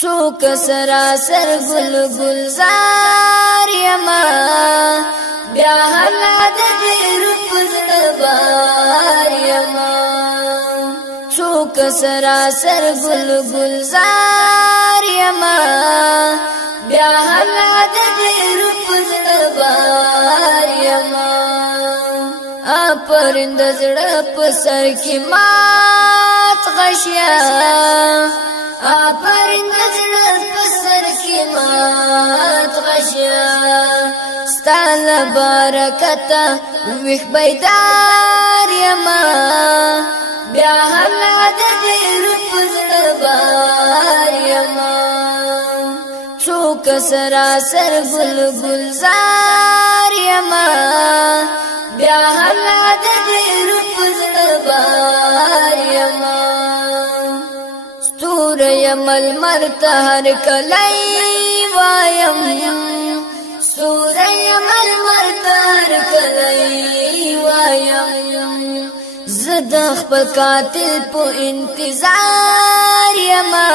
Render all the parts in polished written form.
څوک سراسر ګل گلزار یما بیا هم د ډېر پزړه بار یما څوک سراسر ګل گلزار یما بیا هم د ډېر پزړه بار یما پرند زړه په سر کې مات غشیا پرند زړه په سر کې مات غشیا ستال برکت ویخ بیدار یما بیا هم د ډېر پزړه بار یما څوک سراسر ګل گلزار یما بیا هم د ډېر پزړه بار یما ستوري ملمر ته هر کلی وایم ستوري ملمر ته هر کلی وایم زد خپل قاتل په انتظار یما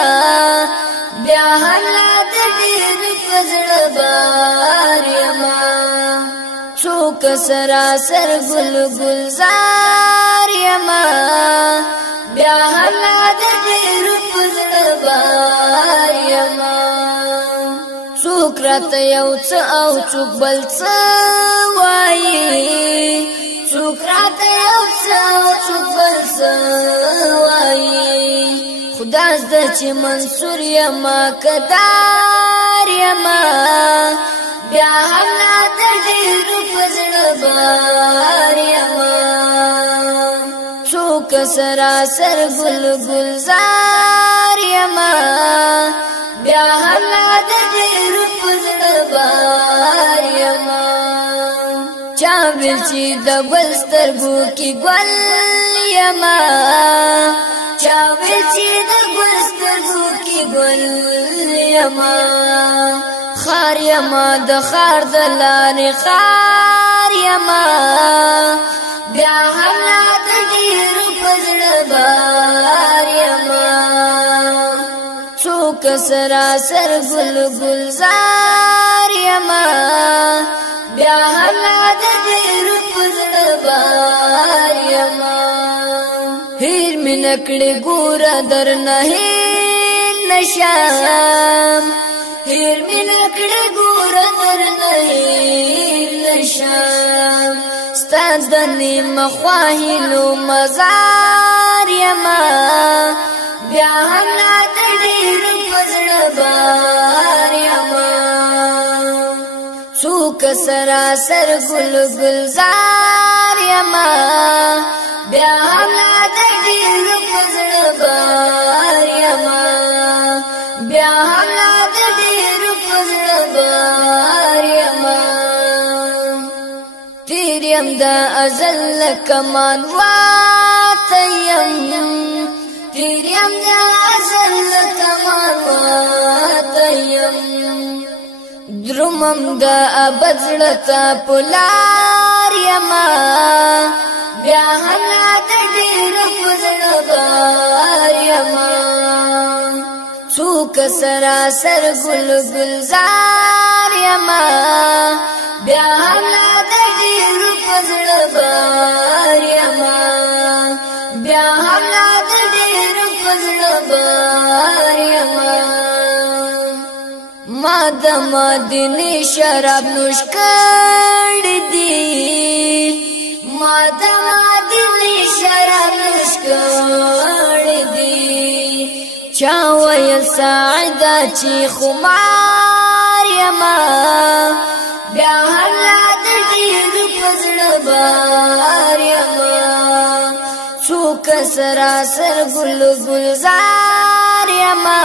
بیا هم د ډېر پزړه بار یما څوک سراسر ګل گلزار یما بیا هم د ډېر پزړه بار یما څوک راته یو څه او څوک بل څه وایي څوک راته یو څه او څوک بل څه وایي خدا زده چې منصور یما کدار یما بیا هم د ډېر پزړه بار یما څوک سراسر ګل گلزار یما بیا هم د ډېر پزړه بار یما چا ویل چې د ګل سترګو کې ګل یما چا ویل چې د ګل سترګو کې ګل یما خار یما د خار د لارې خار یما بیا هم د ډېر پزړه بار یما څوک سراسر ګل گلزار یما بیا هم د ډېر پزړه بار یما هیر مې نکړې ګوره درنه هیر نشم هیر مې نکړې ګوره درنه هیر نشم ستا د نیمه خواهیلو مزار یما بیا هم د ډېر پزړه بار یما څوک سراسر ګل گلزار یما بیا هم د ډېر پزړه بار یما بیا هم د ډېر پزړه بار یما تیر یم د ازل کمان واتیم تیر یم د ازل کمان واتیم درمم د ابد زړه ته پلار یما بیا هم د ډېر پزړه بار یما څوک سراسر ګل گلزار یما بیا هم د ډېر پزړه بار یما بیا هم د ډېر پزړه بار یما ما د مدینې شراب نوش کړی دی ما د مدینې شراب نوش کړی دی چا ویل ساعده چې خمار یما بیا هم د ډېر پزړه بار یما څوک سراسر ګل گلزار یما